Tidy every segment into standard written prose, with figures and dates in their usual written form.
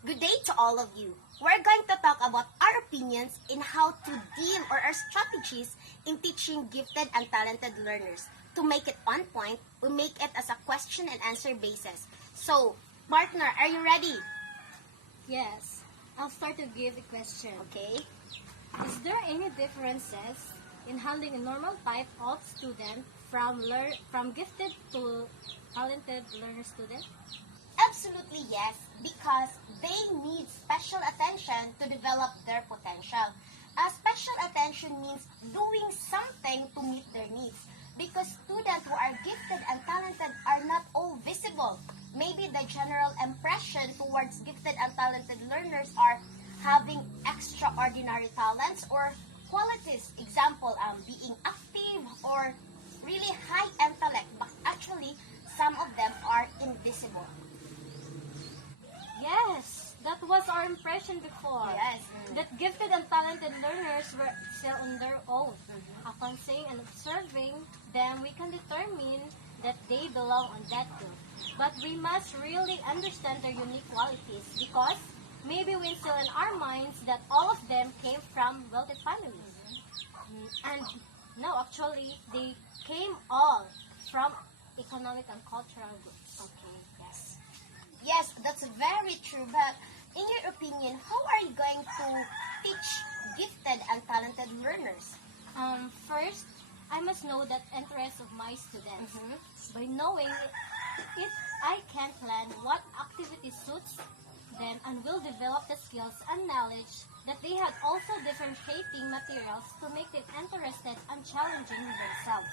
Good day to all of you. We're going to talk about our opinions in how to deal or our strategies in teaching gifted and talented learners. To make it on point, we make it as a question and answer basis. So, partner, are you ready? Yes, I'll start to give a question. Okay. Is there any differences in handling a normal type of student from gifted to talented learner student? Absolutely yes, because they need special attention to develop their potential. Special attention means doing something to meet their needs. Because students who are gifted and talented are not all visible. Maybe the general impression towards gifted and talented learners are having extraordinary talents or qualities. Example, being active or really high intellect, but actually some of them are invisible. Yes, that was our impression before. Yes. That gifted and talented learners were still on their own. Upon seeing and observing them, we can determine that they belong on that group. But we must really understand their unique qualities because maybe we instill in our minds that all of them came from wealthy families. And no, actually, they came all from economic and cultural groups. Okay, yes. Yes, that's very true. But in your opinion, how are you going to teach gifted and talented learners? First, I must know that interest of my students. By knowing if I can plan what activity suits them and will develop the skills and knowledge that they have also differentiating materials to make them interested and challenging themselves.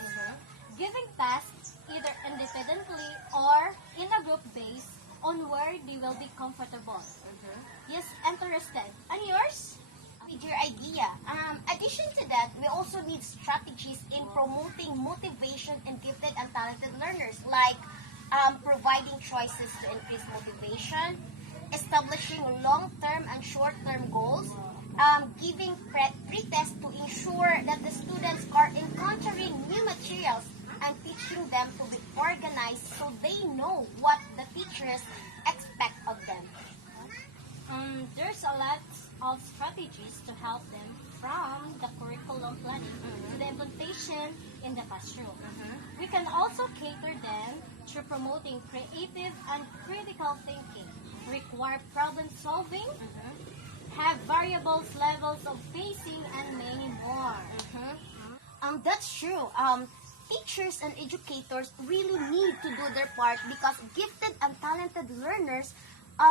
Giving tasks either independently or in a group base on where they will be comfortable. Yes, interested. And yours? With your idea. Addition to that, we also need strategies in promoting motivation in gifted and talented learners, like providing choices to increase motivation, establishing long-term and short-term goals, giving pre-tests to ensure that the students are encountering new materials and teaching them to be organized so they know what the teachers expect of them. There's a lot of strategies to help them from the curriculum planning to the implementation in the classroom. We can also cater them through promoting creative and critical thinking, require problem solving, have variables, levels of pacing, and many more. That's true. Teachers and educators really need to do their part because gifted and talented learners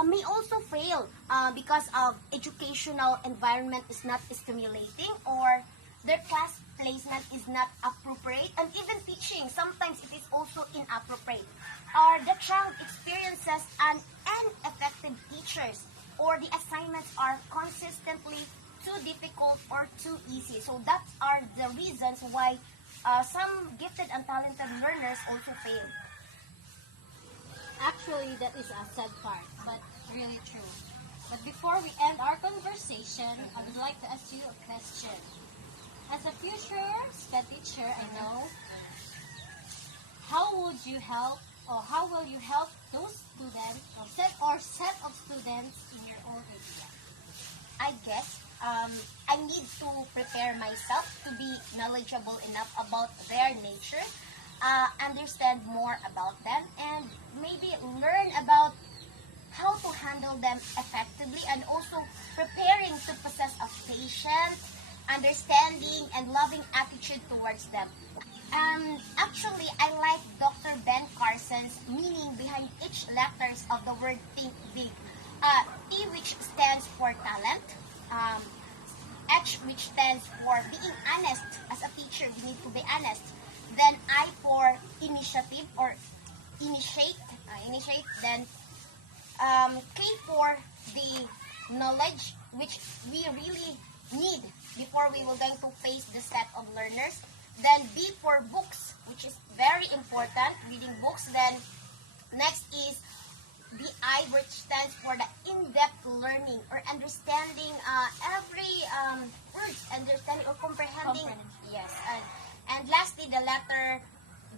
may also fail because of educational environment is not stimulating or their class placement is not appropriate, and even teaching sometimes it is also inappropriate, or the child experiences an ineffective teachers, or the assignments are consistently too difficult or too easy. So that are the reasons why some gifted and talented learners also fail. Actually, that is a sad part, but really true. But before we end our conversation, I would like to ask you a question. As a future STEM teacher, I know, how would you help or how will you help those students or set of students in your own area? I guess I need to prepare myself to be knowledgeable enough about their nature, understand more about them, and maybe learn about how to handle them effectively, and also preparing to possess a patient, understanding, and loving attitude towards them. Actually, I like Dr. Ben Carson's meaning behind each letters of the word think big. T which stands for talent, H which stands for being honest. As a teacher, we need to be honest. Then I for initiative or initiate. Then K for the knowledge which we really need before we were going to face the set of learners. Then B for books, which is very important, reading books. Then next is the I, which stands for the in-depth learning or understanding every words, understanding or comprehending. Yes. And lastly, the letter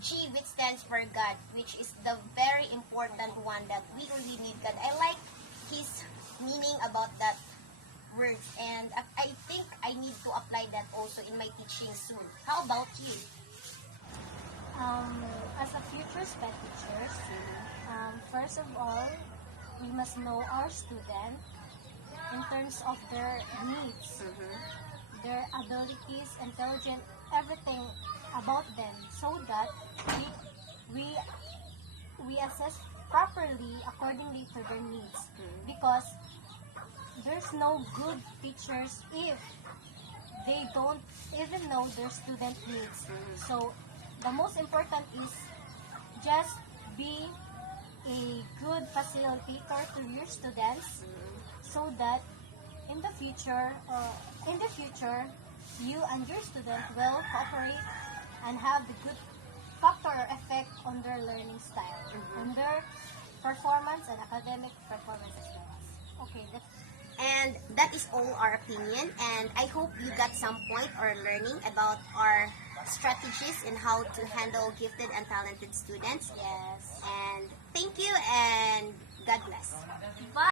G, which stands for God, which is the very important one that we really need God. I like his meaning. thinking about that words, and I think I need to apply that also in my teaching soon. How about you? As a future SPED teachers, first of all, we must know our student in terms of their needs, their abilities, intelligence, everything about them, so that we we assess properly accordingly to their needs. Because there's no good teachers if they don't even know their student needs. So the most important is just be a good facilitator to your students, so that in the future, you and your student will cooperate and have the good factor or effect on their learning style, on their performance and academic performance as well. Okay, that's And that is all our opinion, and I hope you got some point or learning about our strategies in how to handle gifted and talented students. yes. And thank you, and God bless. Bye.